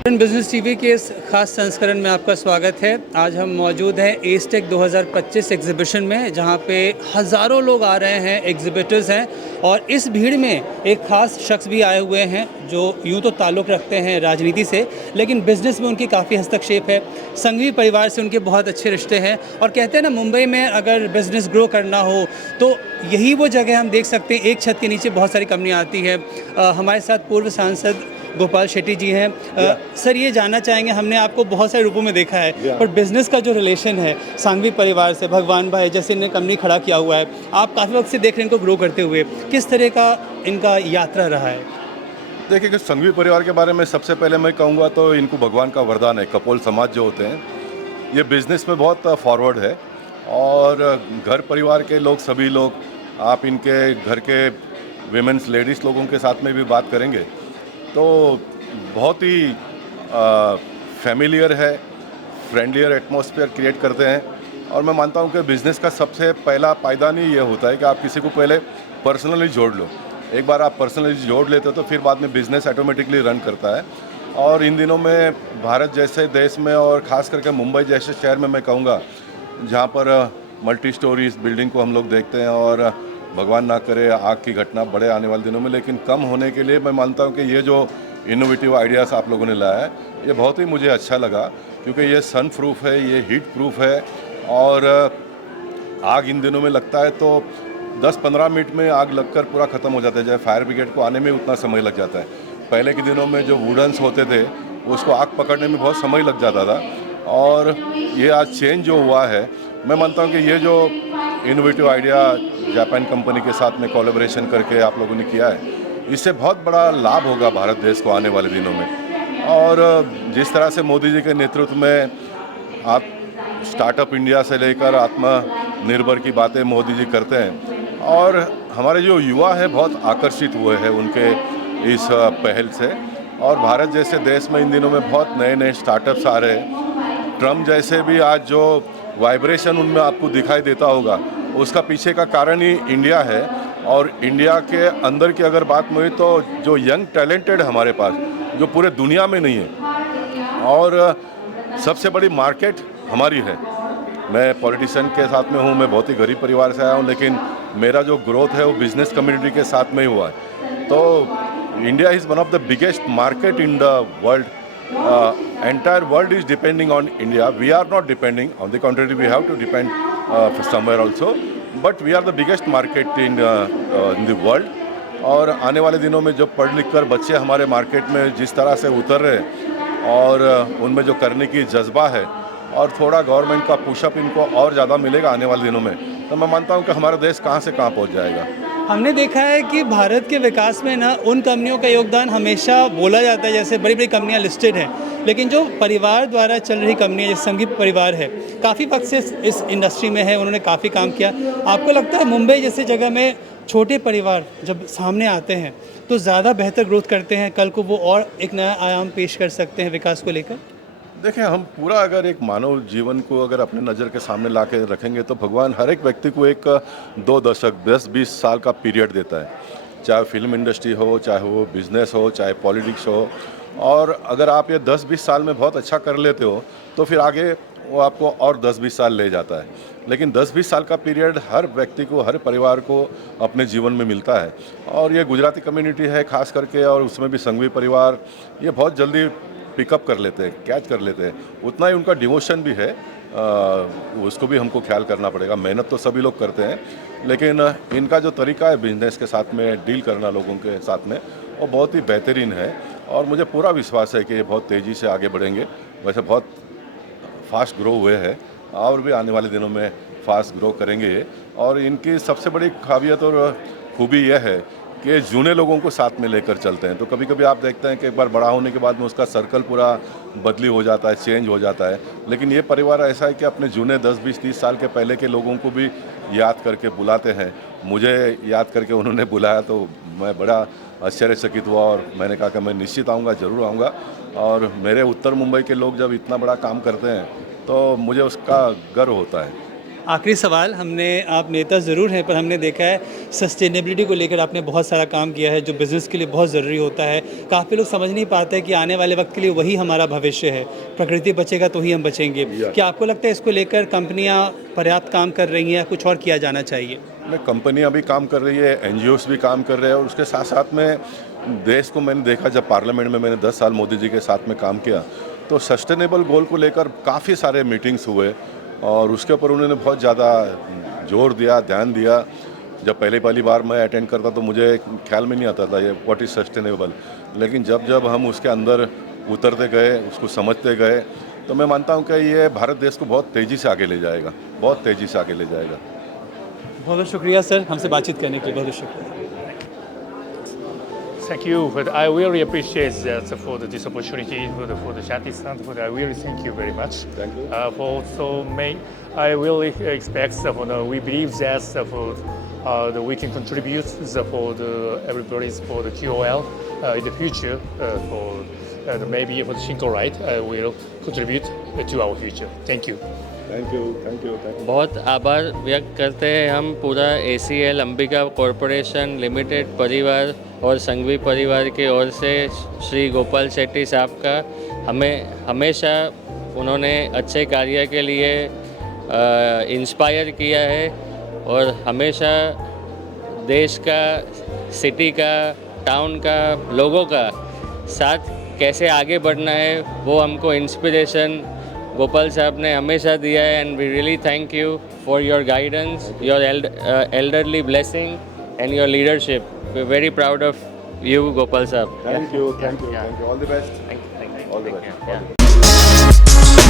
Business TV के इस खास संस्करण में आपका स्वागत है। आज हम मौजूद हैं एसटेक 2025 एग्जीबिशन में, जहां पे हज़ारों लोग आ रहे हैं, एग्जिबिटर्स हैं। और इस भीड़ में एक ख़ास शख्स भी आए हुए हैं जो यूँ तो ताल्लुक़ रखते हैं राजनीति से, लेकिन बिज़नेस में उनकी काफ़ी हस्तक्षेप है। संघवी परिवार से उनके बहुत अच्छे रिश्ते हैं और कहते हैं ना, मुंबई में अगर बिज़नेस ग्रो करना हो तो यही वो जगह हम देख सकते हैं, एक छत के नीचे बहुत सारी कंपनियाँ आती है। हमारे साथ पूर्व सांसद गोपाल शेट्टी जी हैं। सर, ये जानना चाहेंगे, हमने आपको बहुत सारे रूपों में देखा है, पर बिजनेस का जो रिलेशन है सांघवी परिवार से, भगवान भाई जैसे इन्हें कंपनी खड़ा किया हुआ है, आप काफ़ी वक्त से देख रहे हैं इनको ग्रो करते हुए, किस तरह का इनका यात्रा रहा है? देखिए कि संघवी परिवार के बारे में सबसे पहले मैं कहूँगा तो इनको भगवान का वरदान है। कपोल समाज जो होते हैं, ये बिज़नेस में बहुत फॉरवर्ड है और घर परिवार के लोग, सभी लोग, आप इनके घर के विमेंस लेडीज़ लोगों के साथ में भी बात करेंगे तो बहुत ही फैमिलियर है, फ्रेंडलियर एटमॉस्फेयर क्रिएट करते हैं। और मैं मानता हूँ कि बिज़नेस का सबसे पहला पायदान ही ये होता है कि आप किसी को पहले पर्सनली जोड़ लो। एक बार आप पर्सनली जोड़ लेते हो तो फिर बाद में बिज़नेस ऑटोमेटिकली रन करता है। और इन दिनों में भारत जैसे देश में और ख़ास करके मुंबई जैसे शहर में मैं कहूँगा, जहाँ पर मल्टी स्टोरीज बिल्डिंग को हम लोग देखते हैं और भगवान ना करे आग की घटना बढ़े आने वाले दिनों में, लेकिन कम होने के लिए मैं मानता हूँ कि ये जो इनोवेटिव आइडियाज़ आप लोगों ने लाया है, ये बहुत ही मुझे अच्छा लगा, क्योंकि ये सन प्रूफ है, ये हीट प्रूफ है। और आग इन दिनों में लगता है तो 10-15 मिनट में आग लगकर पूरा ख़त्म हो जाता है, जैसे फायर ब्रिगेड को आने में उतना समय लग जाता है। पहले के दिनों में जो वुडन्स होते थे उसको आग पकड़ने में बहुत समय लग जाता था। और ये आज चेंज जो हुआ है, मैं मानता हूँ कि ये जो इनोवेटिव आइडिया जापान कंपनी के साथ में कोलैबोरेशन करके आप लोगों ने किया है, इससे बहुत बड़ा लाभ होगा भारत देश को आने वाले दिनों में। और जिस तरह से मोदी जी के नेतृत्व में आप स्टार्टअप इंडिया से लेकर आत्मनिर्भर की बातें मोदी जी करते हैं, और हमारे जो युवा है बहुत आकर्षित हुए हैं उनके इस पहल से। और भारत जैसे देश में इन दिनों में बहुत नए नए स्टार्टअप्स आ रहे हैं। ट्रम्प जैसे भी आज जो वाइब्रेशन उनमें आपको दिखाई देता होगा, उसका पीछे का कारण ही इंडिया है। और इंडिया के अंदर की अगर बात हुई तो जो यंग टैलेंटेड हमारे पास, जो पूरे दुनिया में नहीं है, और सबसे बड़ी मार्केट हमारी है। मैं पॉलिटिशियन के साथ में हूँ, मैं बहुत ही गरीब परिवार से आया हूँ, लेकिन मेरा जो ग्रोथ है वो बिजनेस कम्युनिटी के साथ में ही हुआ है। तो India is one of the biggest market in the world. Entire world is depending on India. We are not depending. On the contrary, we have to depend somewhere also. But we are the biggest market in the world. और आने वाले दिनों में जो पढ़ लिख कर बच्चे हमारे मार्केट में जिस तरह से उतर रहे हैं, और उनमें जो करने की जज्बा है, और थोड़ा गवर्नमेंट का पुशअप इनको और ज़्यादा मिलेगा आने वाले दिनों में, तो मैं मानता हूँ कि हमारा देश कहाँ से कहाँ पहुँच जाएगा। हमने देखा है कि भारत के विकास में ना उन कंपनियों का योगदान हमेशा बोला जाता है, जैसे बड़ी बड़ी कंपनियां लिस्टेड हैं, लेकिन जो परिवार द्वारा चल रही कंपनियां, जैसे संघवी परिवार है, काफ़ी वक्त से इस इंडस्ट्री में है, उन्होंने काफ़ी काम किया। आपको लगता है मुंबई जैसी जगह में छोटे परिवार जब सामने आते हैं तो ज़्यादा बेहतर ग्रोथ करते हैं, कल को वो और एक नया आयाम पेश कर सकते हैं विकास को लेकर? देखिए, हम पूरा अगर एक मानव जीवन को अगर अपने नज़र के सामने ला के रखेंगे तो भगवान हर एक व्यक्ति को एक 2 दशक 10-20 साल का पीरियड देता है, चाहे फिल्म इंडस्ट्री हो, चाहे वो बिज़नेस हो, चाहे पॉलिटिक्स हो। और अगर आप ये 10-20 साल में बहुत अच्छा कर लेते हो तो फिर आगे वो आपको और 10-20 साल ले जाता है। लेकिन 10-20 साल का पीरियड हर व्यक्ति को, हर परिवार को अपने जीवन में मिलता है। और ये गुजराती कम्युनिटी है खास करके, और उसमें भी संघवी परिवार, ये बहुत जल्दी पिकअप कर लेते हैं, कैच कर लेते हैं। उतना ही उनका डिवोशन भी है, उसको भी हमको ख्याल करना पड़ेगा। मेहनत तो सभी लोग करते हैं, लेकिन इनका जो तरीका है बिजनेस के साथ में डील करना लोगों के साथ में, वो बहुत ही बेहतरीन है। और मुझे पूरा विश्वास है कि ये बहुत तेज़ी से आगे बढ़ेंगे। वैसे बहुत फास्ट ग्रो हुए हैं और भी आने वाले दिनों में फास्ट ग्रो करेंगे ये। और इनकी सबसे बड़ी खासियत और खूबी यह है कि जूने लोगों को साथ में लेकर चलते हैं। तो कभी कभी आप देखते हैं कि एक बार बड़ा होने के बाद में उसका सर्कल पूरा बदली हो जाता है, चेंज हो जाता है। लेकिन ये परिवार ऐसा है कि अपने जूने 10-20-30 साल के पहले के लोगों को भी याद करके बुलाते हैं। मुझे याद करके उन्होंने बुलाया तो मैं बड़ा आश्चर्यचकित हुआ, और मैंने कहा कि मैं निश्चित आऊँगा, ज़रूर आऊँगा। और मेरे उत्तर मुंबई के लोग जब इतना बड़ा काम करते हैं तो मुझे उसका गर्व होता है। आखिरी सवाल, हमने आप नेता ज़रूर हैं पर हमने देखा है सस्टेनेबिलिटी को लेकर आपने बहुत सारा काम किया है जो बिज़नेस के लिए बहुत ज़रूरी होता है। काफ़ी लोग समझ नहीं पाते कि आने वाले वक्त के लिए वही हमारा भविष्य है, प्रकृति बचेगा तो ही हम बचेंगे। क्या आपको लगता है इसको लेकर कंपनियां पर्याप्त काम कर रही हैं, कुछ और किया जाना चाहिए? में कंपनियां भी काम कर रही है, एनजीओस भी काम कर रहे हैं और उसके साथ साथ में देश को मैंने देखा जब पार्लियामेंट में मैंने 10 साल मोदी जी के साथ में काम किया तो सस्टेनेबल गोल को लेकर काफ़ी सारे मीटिंग्स हुए और उसके ऊपर उन्होंने बहुत ज़्यादा जोर दिया, ध्यान दिया। जब पहली बार मैं अटेंड करता तो मुझे ख्याल में नहीं आता था ये व्हाट इज़ सस्टेनेबल, लेकिन जब जब हम उसके अंदर उतरते गए, उसको समझते गए, तो मैं मानता हूँ कि ये भारत देश को बहुत तेज़ी से आगे ले जाएगा, बहुत तेज़ी से आगे ले जाएगा। बहुत बहुत शुक्रिया सर, हमसे बातचीत करने के लिए बहुत बहुत शुक्रिया। Thank you, but I really appreciate that for this opportunity for the chat stand. I really thank you very much. Thank you. I really expect that we believe that we can contribute for everybody's for the QOL in the future maybe for the Shinko Right will contribute to our future. Thank you. Thank you. बहुत आभार व्यक्त करते हैं हम पूरा ACL Ambika corporation limited परिवार और संघवी परिवार की ओर से श्री गोपाल शेट्टी साहब का। हमें हमेशा उन्होंने अच्छे कार्य के लिए इंस्पायर किया है और हमेशा देश का, सिटी का, टाउन का, लोगों का साथ कैसे आगे बढ़ना है वो हमको इंस्पिरेशन गोपाल साहब ने हमेशा दिया है and we really thank you for your guidance, your elderly blessing and your leadership. We're very proud of you, Gopal साहब. Thank you. All the best. Thank you. All the best. Yeah.